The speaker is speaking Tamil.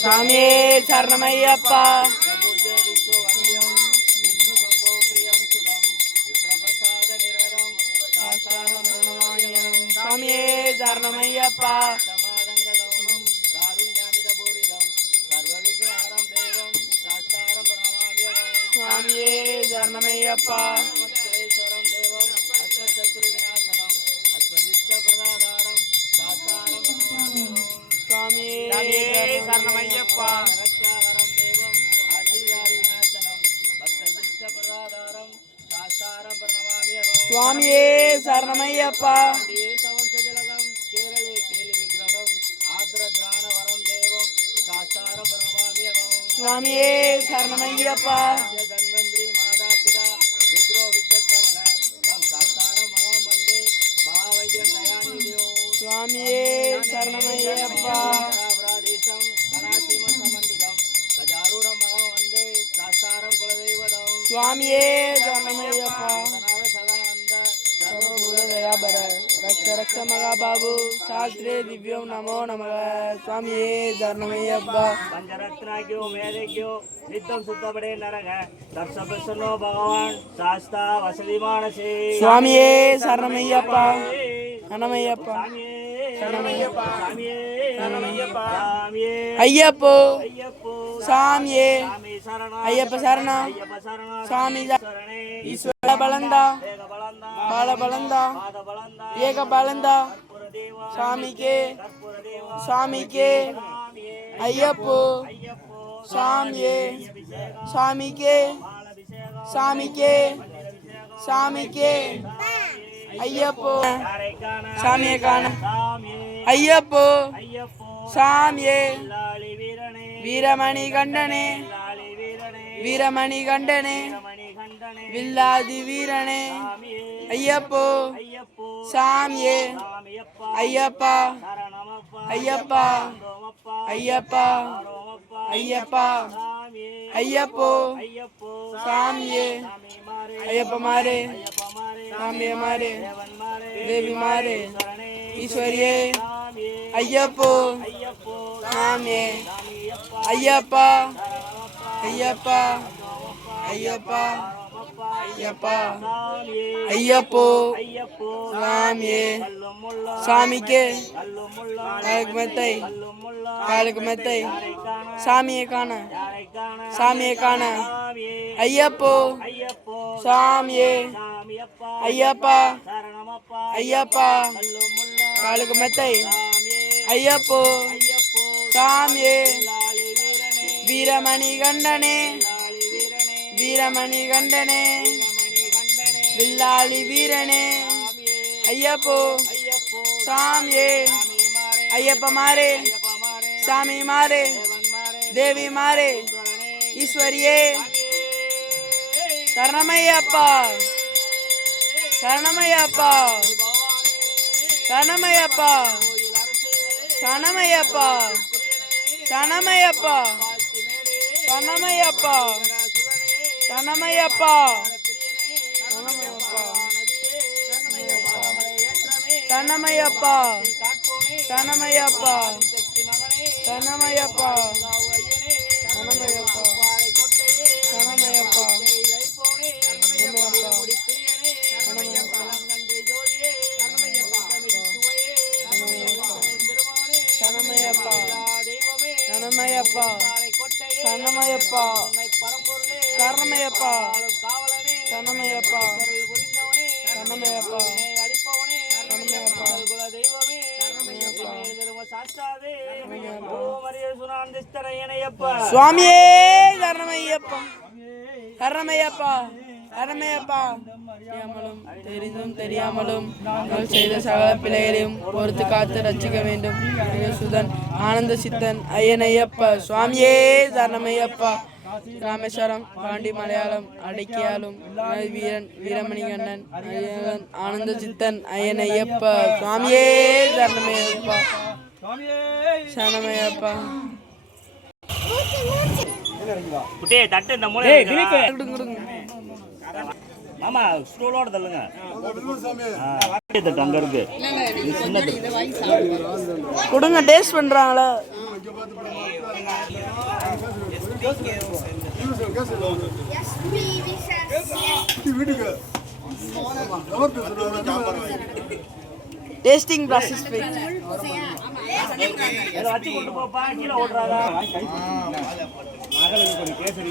स्वामी शरणमय्यप्पा स्वामी शरणमय्यप्पा स्वामी शरणमय्यप्पा स्वामी शरणमय्यप्पा स्वामी शरणमय्यप्पा स्वामी शरणमय्यप्पा स्वामी शरणमय्यप्पा रक्ष रक्ष मगा बाबू शास्त्रे दिव्यो नमो नमः स्वामी शरणमय्यप्पा पंचरत्नाक्यो मेदेक्यो नित्यं शुद्धपडे नरग दर्शप्रसन्नो भगवान शास्ता वसति मानसे स्वामी शरणमय्यप्पा शरणमय्यप्पा शरणमय्यप्पा शरणमय्यप्पा अय्यप्पो स्वामी अय्यप्प शरण स्वामी ईश्वर बलंदा बाल बलंदा एक बलंदा स्वामी के अय्यप्पो स्वामी स्वामी के अय्यप्पो स्वामी कान अय्यप्पो स्वामी वीरमणि गंडने वीरमणि गंडने विल्लादि वीरणे अय्यप्पो स्वामी अय्यप्पा अय्यप्पा अय्यप्पा अय्यप्पा अय्यप्पो स्वामी अय्यप्पा मारे स्वामी हमारे देवी मारे ईश्वरीय अय्यप्पो स्वामी अय्यप्पा अय्यप्पा अय्यप्पा अय्यप्पा अय्यप्पो स्वामी स्वामी के कालक मत्तई स्वामी काना अय्यप्पो स्वामी अय्यप्पा अय्यप्पा कालक मत्तई अय्यप्पो சாமியே வில்லாளி வீரனே வீரமணி கண்டனே வில்லாளி வீரனே வீரமணி கண்டனே வீரமணி கண்டனே வில்லாளி வீரனே சாமியே ஐயப்போ ஐயப்போ சாமியே சாமி மாறே ஐயப்ப மாறே ஐயப்ப மாறே சாமி மாறே தேவன் மாறே தேவி மாறே ஈஸ்வரனே ஈஸ்வரியே சரணமையப்பா சரணமையப்பா சரணமையப்பா சரணமையப்பா சரணமையப்பா சரணமையப்பா சரணமையப்பா சரணமையப்பா சரணமையப்பா சரணமையப்பா சரணமையப்பா சரணமையப்பா சரணமையப்பா சரணமையப்பா சரணமையப்பா சரணமையப்பா சரணமையப்பா சரணமையப்பா சுவாமியே சரணமையப்பா சரணமையப்பா சரணமையப்பா தெரியாமலும் தெரிந்தும் தெரியாமலும் நாங்கள் செய்த சகல பிழைகளையும் பொறுத்து காத்து ரட்சிக்க வேண்டும் எங்கள் சுதன் ஆனந்த சித்தன் ஐயன் ஐயப்பா சுவாமியே சரணமையப்பா ராமேஸ்வரம் பாண்டி மலையாளம் அடக்கியாலும் வீரன் வீரமணிகண்ணன் ஐயன் ஆனந்த சித்தன் ஐயன் ஐயப்பா சுவாமியே சரணமையப்பா சரணமையப்பா குட்டியே தட்டு இந்த மூலை கொடுங்க கொடுங்க மாமா ஸ்டூலோட தள்ளுங்க தட்டு அங்க இருக்கு இது சின்னது கொடுங்க டேஸ்ட் பண்றாங்களா டேஸ்டிங் ப்ராசஸ் இதை வச்சு கொண்டு போப்பா கீழே ஓடுறாதா மகளுக்கு கொஞ்சம் கேசரி